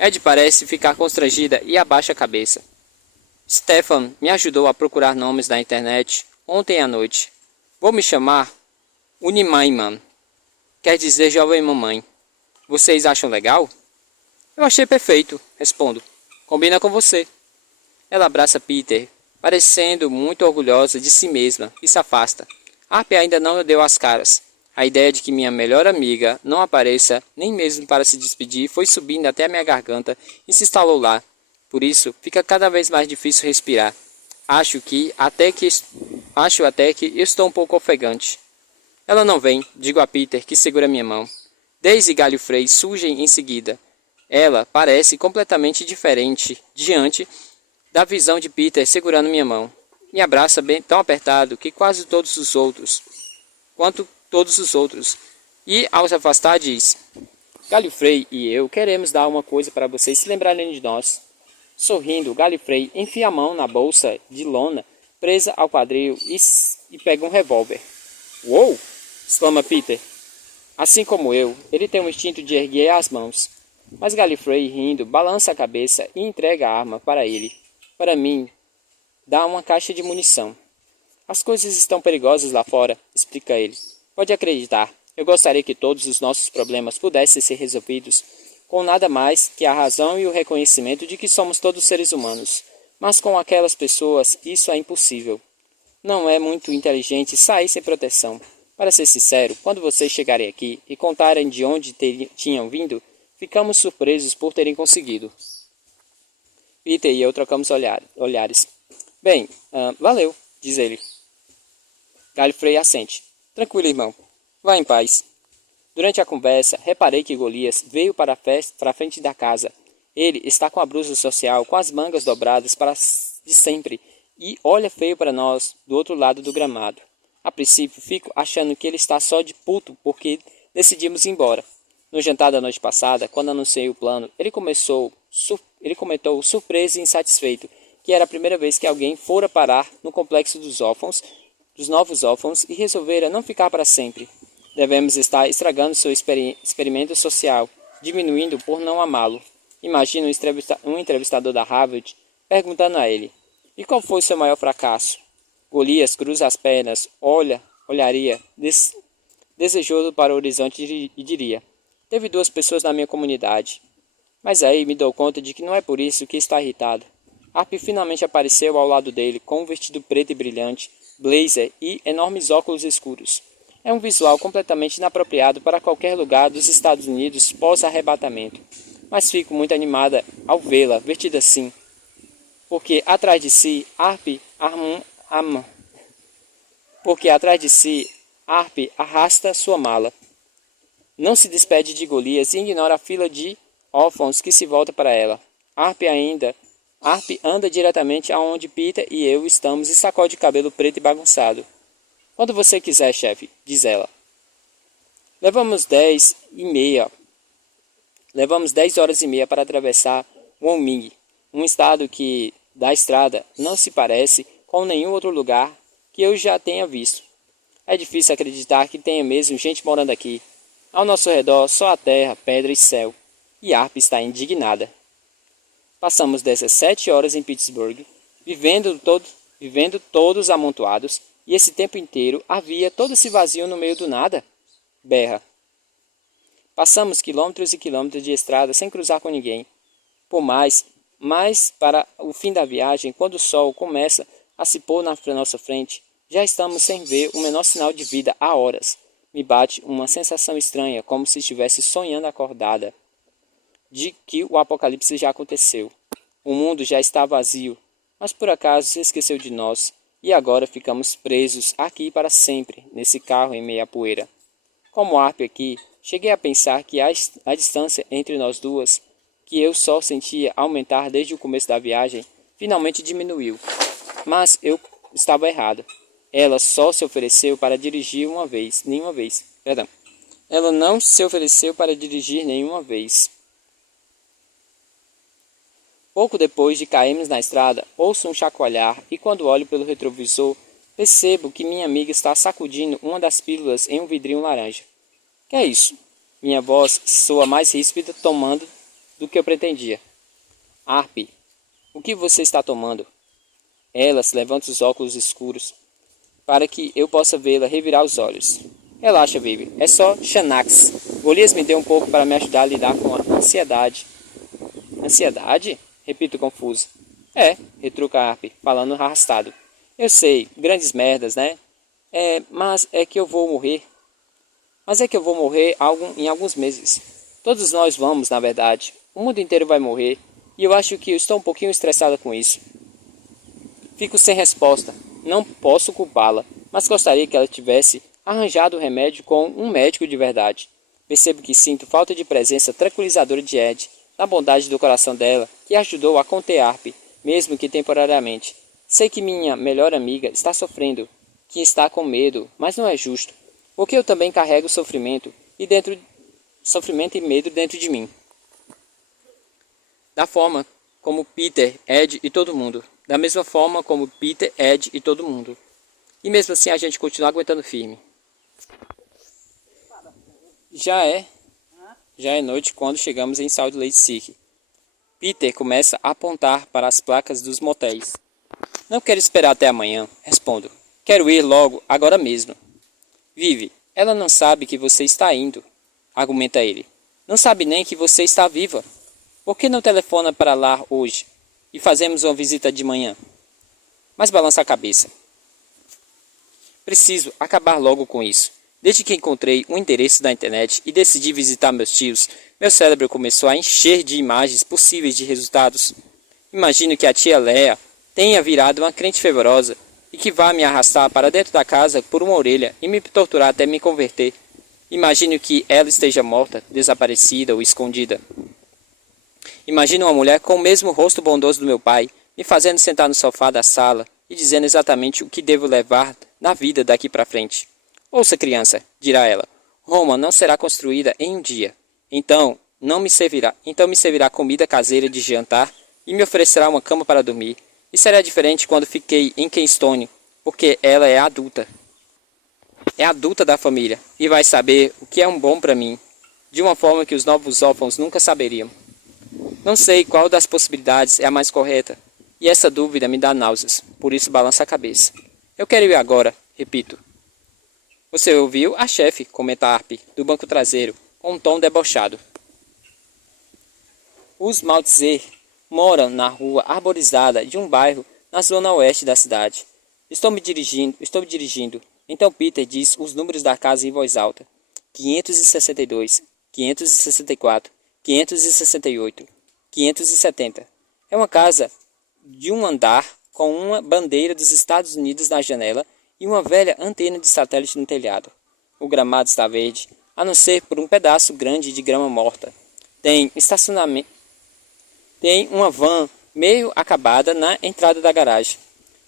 Ed parece ficar constrangida e abaixa a cabeça. Stefan me ajudou a procurar nomes na internet ontem à noite. Vou me chamar Unimaiman. Quer dizer jovem mamãe. Vocês acham legal? Eu achei perfeito, respondo. Combina com você. Ela abraça Peter, parecendo muito orgulhosa de si mesma, e se afasta. Harp ainda não deu as caras. A ideia de que minha melhor amiga não apareça, nem mesmo para se despedir, foi subindo até a minha garganta e se instalou lá. Por isso, fica cada vez mais difícil respirar. Acho até que estou um pouco ofegante. Ela não vem, digo a Peter, que segura minha mão. Daisy e Gallifrey surgem em seguida. Ela parece completamente diferente diante da visão de Peter segurando minha mão. Me abraça bem tão apertado que quanto todos os outros. E ao se afastar diz: Gallifrey e eu queremos dar uma coisa para vocês se lembrarem de nós. Sorrindo, Gallifrey enfia a mão na bolsa de lona presa ao quadril e pega um revólver. Uou! Exclama Peter. Assim como eu, ele tem um instinto de erguer as mãos. Mas Gallifrey, rindo, balança a cabeça e entrega a arma para ele. Para mim, dá uma caixa de munição. As coisas estão perigosas lá fora, explica ele. Pode acreditar, eu gostaria que todos os nossos problemas pudessem ser resolvidos com nada mais que a razão e o reconhecimento de que somos todos seres humanos. Mas com aquelas pessoas isso é impossível. Não é muito inteligente sair sem proteção. Para ser sincero, quando vocês chegarem aqui e contarem de onde tinham vindo, ficamos surpresos por terem conseguido. Peter e eu trocamos olhares. Bem, valeu, diz ele. Gallifrey assente. Tranquilo, irmão. Vá em paz. Durante a conversa, reparei que Golias veio para a frente da casa. Ele está com a blusa social com as mangas dobradas de sempre e olha feio para nós do outro lado do gramado. A princípio, fico achando que ele está só de puto porque decidimos ir embora. No jantar da noite passada, quando anunciei o plano, ele comentou surpreso e insatisfeito que era a primeira vez que alguém fora parar no complexo dos novos órfãos e resolvera não ficar para sempre. Devemos estar estragando seu experimento social, diminuindo por não amá-lo. Imagina um entrevistador da Harvard perguntando a ele: e qual foi seu maior fracasso? Golias cruza as pernas, olharia desejoso para o horizonte e diria: teve 2 pessoas na minha comunidade. Mas aí me dou conta de que não é por isso que está irritado. Harp finalmente apareceu ao lado dele com um vestido preto e brilhante, blazer e enormes óculos escuros. É um visual completamente inapropriado para qualquer lugar dos Estados Unidos pós-arrebatamento. Mas fico muito animada ao vê-la vestida assim, porque atrás de si, Harp arrasta sua mala. Não se despede de Golias e ignora a fila de órfãos que se volta para ela. Harp anda diretamente aonde Peter e eu estamos e sacode o cabelo preto e bagunçado. Quando você quiser, chefe, diz ela. Levamos 10 horas e meia para atravessar Wonming, um estado que, da estrada, não se parece com nenhum outro lugar que eu já tenha visto. É difícil acreditar que tenha mesmo gente morando aqui. Ao nosso redor, só a terra, pedra e céu. E Harp está indignada. Passamos 17 horas em Pittsburgh, vivendo todos amontoados, e esse tempo inteiro havia todo esse vazio no meio do nada. Berra. Passamos quilômetros e quilômetros de estrada sem cruzar com ninguém. Por mais para o fim da viagem, quando o sol começa a se pôr na nossa frente, já estamos sem ver o menor sinal de vida há horas. Me bate uma sensação estranha, como se estivesse sonhando acordada, de que o apocalipse já aconteceu. O mundo já está vazio, mas por acaso se esqueceu de nós, e agora ficamos presos aqui para sempre, nesse carro em meia poeira. Como Harp aqui, cheguei a pensar que a distância entre nós duas, que eu só sentia aumentar desde o começo da viagem, finalmente diminuiu. Mas eu estava errado. Ela só se ofereceu para dirigir nenhuma vez. Ela não se ofereceu para dirigir nenhuma vez. Pouco depois de cairmos na estrada, ouço um chacoalhar e quando olho pelo retrovisor, percebo que minha amiga está sacudindo uma das pílulas em um vidrinho laranja. Que é isso? Minha voz soa mais ríspida tomando do que eu pretendia. Harp, o que você está tomando? Ela se levanta os óculos escuros para que eu possa vê-la revirar os olhos. Relaxa, Vivi. É só Xanax. Golias me deu um pouco para me ajudar a lidar com a ansiedade. Ansiedade? Repito confuso. É, retruca Harp, falando arrastado. Eu sei, grandes merdas, né? Mas é que eu vou morrer. Mas é que eu vou morrer em alguns meses. Todos nós vamos, na verdade. O mundo inteiro vai morrer. E eu acho que eu estou um pouquinho estressada com isso. Fico sem resposta. Não posso culpá-la, mas gostaria que ela tivesse arranjado o remédio com um médico de verdade. Percebo que sinto falta de presença tranquilizadora de Ed, na bondade do coração dela, que ajudou a conter Harp, mesmo que temporariamente. Sei que minha melhor amiga está sofrendo, que está com medo, mas não é justo, porque eu também carrego sofrimento e medo dentro de mim. Da forma como Peter, Ed e todo mundo. Da mesma forma como Peter, Ed e todo mundo. E mesmo assim a gente continua aguentando firme. Já é noite quando chegamos em Salt Lake City. Peter começa a apontar para as placas dos motéis. Não quero esperar até amanhã, respondo. Quero ir logo, agora mesmo. Vive, ela não sabe que você está indo, argumenta ele. Não sabe nem que você está viva. Por que não telefona para lá hoje e fazemos uma visita de manhã? Mas balança a cabeça. Preciso acabar logo com isso. Desde que encontrei um endereço na internet e decidi visitar meus tios, meu cérebro começou a encher de imagens possíveis de resultados. Imagino que a tia Léa tenha virado uma crente fervorosa e que vá me arrastar para dentro da casa por uma orelha e me torturar até me converter. Imagino que ela esteja morta, desaparecida ou escondida. Imagino uma mulher com o mesmo rosto bondoso do meu pai, me fazendo sentar no sofá da sala e dizendo exatamente o que devo levar na vida daqui para frente. Ouça, criança, dirá ela, Roma não será construída em um dia. Então me servirá comida caseira de jantar e me oferecerá uma cama para dormir. E será diferente quando fiquei em Keystone, porque ela é adulta. É adulta da família e vai saber o que é um bom para mim, de uma forma que os novos órfãos nunca saberiam. Não sei qual das possibilidades é a mais correta, e essa dúvida me dá náuseas, por isso balança a cabeça. Eu quero ir agora, repito. Você ouviu a chefe, comenta Harp, do banco traseiro, com um tom debochado. Os Maltzer moram na rua arborizada de um bairro na zona oeste da cidade. Estou me dirigindo. Então Peter diz os números da casa em voz alta. 562, 564, 568, 570. É uma casa de um andar com uma bandeira dos Estados Unidos na janela e uma velha antena de satélite no telhado. O gramado está verde, a não ser por um pedaço grande de grama morta. Tem estacionamento. Tem uma van meio acabada na entrada da garagem.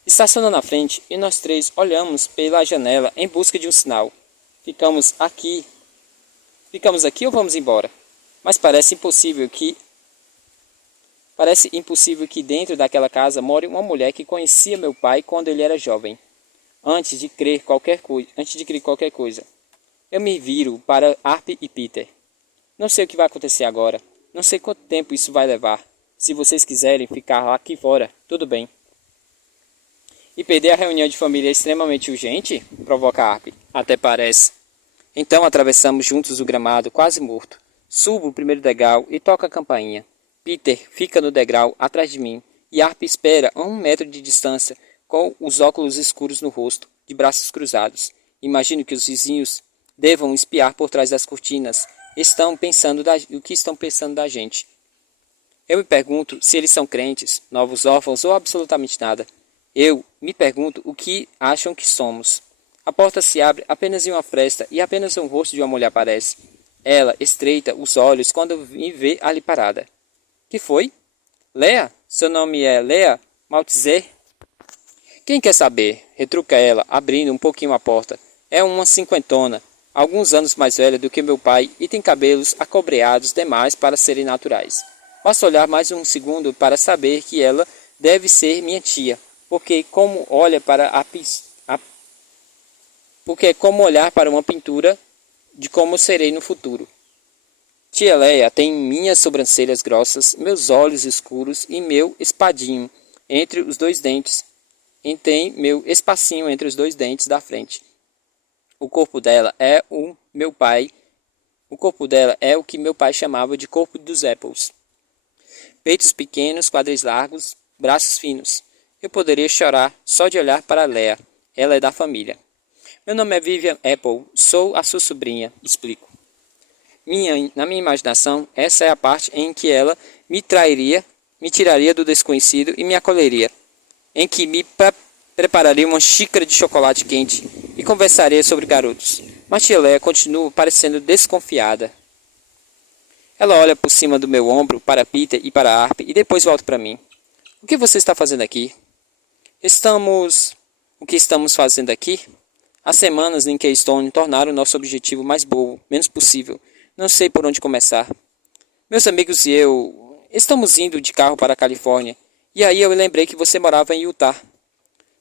Estaciona na frente e nós três olhamos pela janela em busca de um sinal. Ficamos aqui ou vamos embora? Mas parece impossível que dentro daquela casa more uma mulher que conhecia meu pai quando ele era jovem. Antes de crer qualquer coisa. Eu me viro para Harp e Peter. Não sei o que vai acontecer agora. Não sei quanto tempo isso vai levar. Se vocês quiserem ficar aqui fora, tudo bem. E perder a reunião de família é extremamente urgente? Provoca Harp. Até parece. Então atravessamos juntos o gramado quase morto. Subo o primeiro degrau e toco a campainha. Peter fica no degrau atrás de mim e Harp espera a 1 metro de distância com os óculos escuros no rosto, de braços cruzados. Imagino que os vizinhos devam espiar por trás das cortinas. O que estão pensando da gente. Eu me pergunto se eles são crentes, novos órfãos ou absolutamente nada. Eu me pergunto o que acham que somos. A porta se abre apenas em uma fresta e apenas um rosto de uma mulher aparece. Ela estreita os olhos quando me vê ali parada. Que foi? Léa? Seu nome é Léa Maltzer? Quem quer saber? Retruca ela, abrindo um pouquinho a porta. É uma cinquentona, alguns anos mais velha do que meu pai e tem cabelos acobreados demais para serem naturais. Basta olhar mais um segundo para saber que ela deve ser minha tia, porque é como olhar para uma pintura de como serei no futuro. Tia Léa tem minhas sobrancelhas grossas, meus olhos escuros e meu espadinho entre os 2 dentes. e tem meu espacinho entre os dois dentes da frente. O corpo dela é o corpo dela é o que meu pai chamava de corpo dos Apples. Peitos pequenos, quadris largos, braços finos. Eu poderia chorar só de olhar para Leah. Ela é da família. Meu nome é Vivian Apple, sou a sua sobrinha, explico. Na minha imaginação, essa é a parte em que ela me tiraria do desconhecido e me acolheria, em que me prepararia uma xícara de chocolate quente e conversaria sobre garotos. Mas tia Leia continua parecendo desconfiada. Ela olha por cima do meu ombro para Peter e para a Harp e depois volta para mim. O que você está fazendo aqui? O que estamos fazendo aqui? Há semanas em que Stone tornaram nosso objetivo mais bobo, menos possível. Não sei por onde começar. Meus amigos e eu estamos indo de carro para a Califórnia. E aí eu lembrei que você morava em Utah.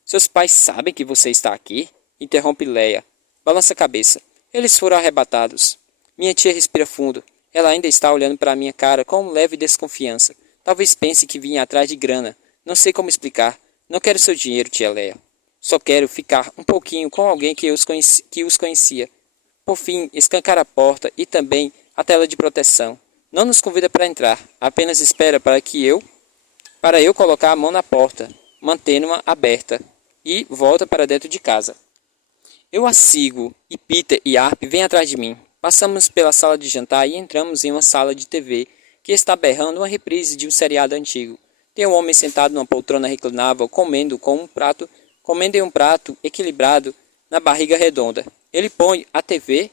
Seus pais sabem que você está aqui? Interrompe Leia. Balança a cabeça. Eles foram arrebatados. Minha tia respira fundo. Ela ainda está olhando para a minha cara com leve desconfiança. Talvez pense que vim atrás de grana. Não sei como explicar. Não quero seu dinheiro, tia Leia. Só quero ficar um pouquinho com alguém que os conhecia. Por fim, escancar a porta e também a tela de proteção. Não nos convida para entrar. Apenas espera para eu colocar a mão na porta, mantendo-a aberta, e volta para dentro de casa. Eu a sigo e Peter e Harp vêm atrás de mim. Passamos pela sala de jantar e entramos em uma sala de TV que está berrando uma reprise de um seriado antigo. Tem um homem sentado numa poltrona reclinável comendo em um prato equilibrado na barriga redonda. Ele põe a TV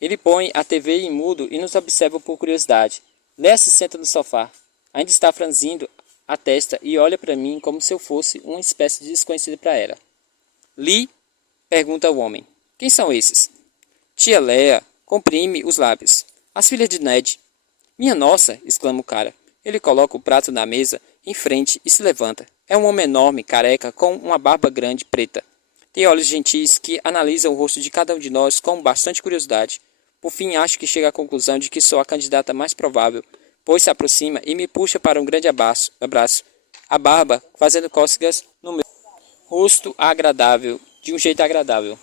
em mudo e nos observa por curiosidade. Léa se senta no sofá. Ainda está franzindo a testa e olha para mim como se eu fosse uma espécie de desconhecido para ela. Lee? Pergunta o homem. Quem são esses? Tia Léa comprime os lábios. As filhas de Ned. Minha nossa! Exclama o cara. Ele coloca o prato na mesa em frente e se levanta. É um homem enorme, careca, com uma barba grande preta. Tem olhos gentis que analisam o rosto de cada um de nós com bastante curiosidade. Por fim, acho que chega à conclusão de que sou a candidata mais provável, pois se aproxima e me puxa para um grande abraço. A barba fazendo cócegas no meu rosto agradável, de um jeito agradável.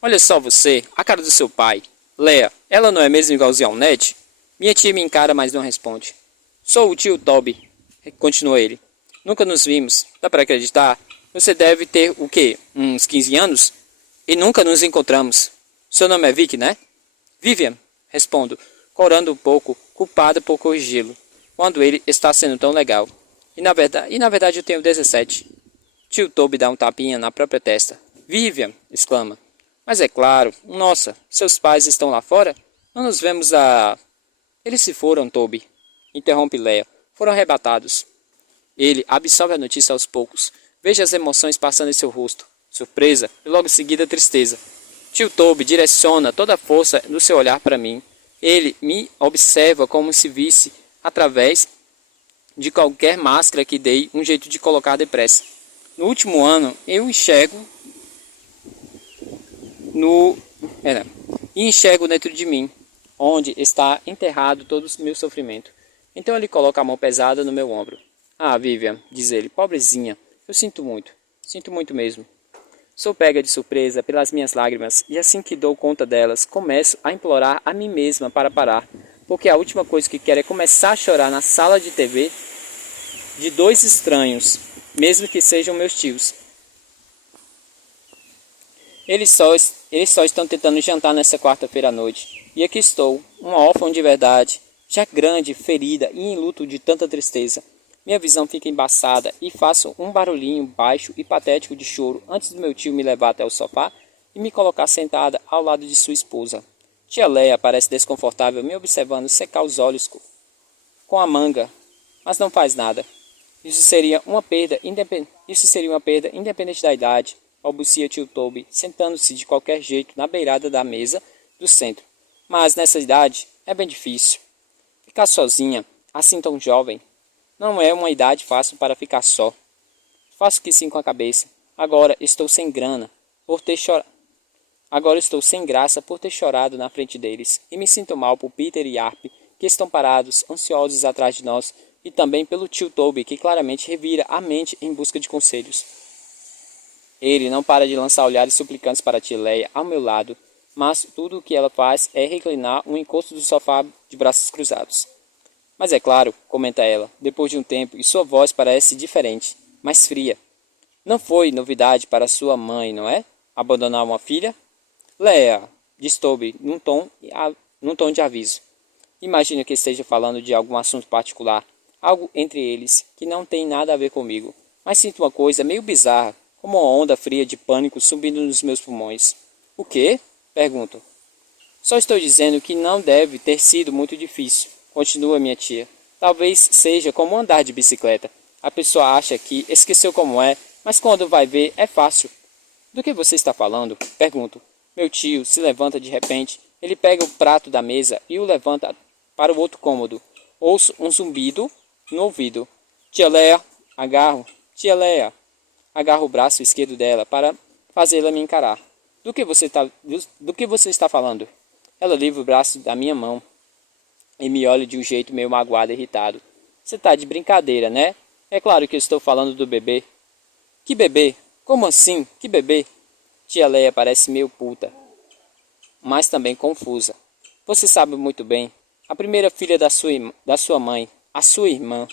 Olha só você, a cara do seu pai. Léa, ela não é mesmo igualzinha ao Ned? Minha tia me encara, mas não responde. Sou o tio Toby, continua ele. Nunca nos vimos, dá para acreditar? Você deve ter, o quê? Uns 15 anos? E nunca nos encontramos. Seu nome é Vic, né? Vivian, respondo, corando um pouco, culpada por corrigi-lo, quando ele está sendo tão legal. E na verdade eu tenho 17. Tio Toby dá um tapinha na própria testa. Vivian, exclama. Mas é claro, nossa, seus pais estão lá fora? Não nos vemos há... Eles se foram, Toby. Interrompe Léa. Foram arrebatados. Ele absorve a notícia aos poucos. Veja as emoções passando em seu rosto. Surpresa e logo em seguida tristeza. Tio Toby direciona toda a força do seu olhar para mim. Ele me observa como se visse, através de qualquer máscara que dei, um jeito de colocar depressa. No último ano, eu enxergo dentro de mim, onde está enterrado todo o meu sofrimento. Então ele coloca a mão pesada no meu ombro. Ah, Vivian, diz ele, pobrezinha, eu sinto muito mesmo. Sou pega de surpresa pelas minhas lágrimas e assim que dou conta delas, começo a implorar a mim mesma para parar, porque a última coisa que quero é começar a chorar na sala de TV de dois estranhos, mesmo que sejam meus tios. Eles só estão tentando jantar nessa quarta-feira à noite, e aqui estou, uma órfã de verdade, já grande, ferida e em luto de tanta tristeza. Minha visão fica embaçada e faço um barulhinho baixo e patético de choro antes do meu tio me levar até o sofá e me colocar sentada ao lado de sua esposa. Tia Léa parece desconfortável me observando secar os olhos com a manga, mas não faz nada. Isso seria uma perda independente da idade, balbucia tio Toby, sentando-se de qualquer jeito na beirada da mesa do centro. Mas nessa idade é bem difícil. Ficar sozinha, assim tão jovem, não é uma idade fácil para ficar só. Faço que sim com a cabeça. Agora estou sem grana por ter chorado. Agora estou sem graça por ter chorado na frente deles. E me sinto mal por Peter e Harp, que estão parados, ansiosos atrás de nós. E também pelo tio Toby, que claramente revira a mente em busca de conselhos. Ele não para de lançar olhares suplicantes para tia Leia ao meu lado, mas tudo o que ela faz é reclinar um encosto do sofá de braços cruzados. Mas é claro, comenta ela, depois de um tempo, e sua voz parece diferente, mais fria. Não foi novidade para sua mãe, não é? Abandonar uma filha? Leia, diz Toby num tom de aviso. Imagino que esteja falando de algum assunto particular, algo entre eles que não tem nada a ver comigo. Mas sinto uma coisa meio bizarra, como uma onda fria de pânico subindo nos meus pulmões. O quê? Pergunto. Só estou dizendo que não deve ter sido muito difícil, continua minha tia. Talvez seja como andar de bicicleta. A pessoa acha que esqueceu como é, mas quando vai ver é fácil. Do que você está falando? Pergunto. Meu tio se levanta de repente. Ele pega o prato da mesa e o levanta para o outro cômodo. Ouço um zumbido no ouvido. Tia Leia, agarro. Tia Leia. Agarro o braço esquerdo dela para fazê-la me encarar. Do que você está falando? Ela livra o braço da minha mão e me olha de um jeito meio magoado e irritado. Você está de brincadeira, né? É claro que eu estou falando do bebê. Que bebê? Como assim? Que bebê? Tia Leia parece meio puta, mas também confusa. Você sabe muito bem. A primeira filha da sua mãe, a sua irmã.